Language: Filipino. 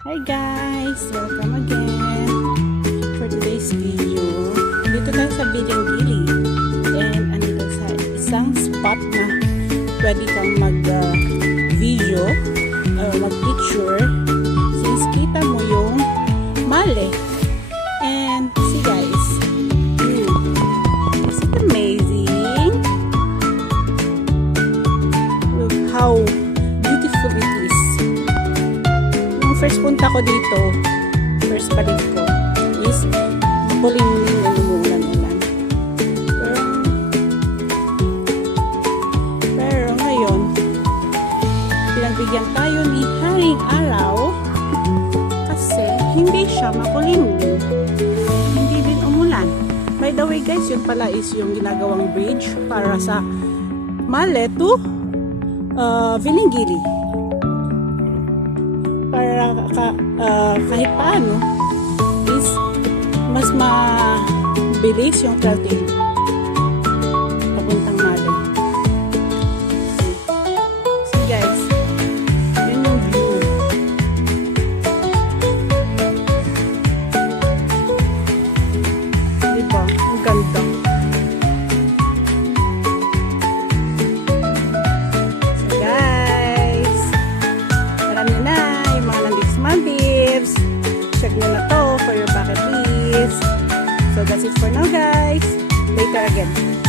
Hi guys! Welcome again for today's video. Dito tayo sa Bilingili and andito sa isang spot na pwede kang mag-video mag-picture since kita mo yung male. And see guys, is it amazing? Look how beautiful it is. First punta ko dito, first balik ko is makulimlim na umulan-ulan. Pero ngayon, pinagbigyan tayo ni Haring Araw kasi hindi siya makulimlim. Hindi din umulan. By the way guys, yun pala is yung ginagawang bridge para sa Male to Bilingili. Para kahit paano is mas mabilis yung travel papuntang Male. See guys, yun yung view. Diba? Ang ganda. So guys, alam nyo na Maldives. Check nyo na to for your bucket list. So that's it for now guys. Later again.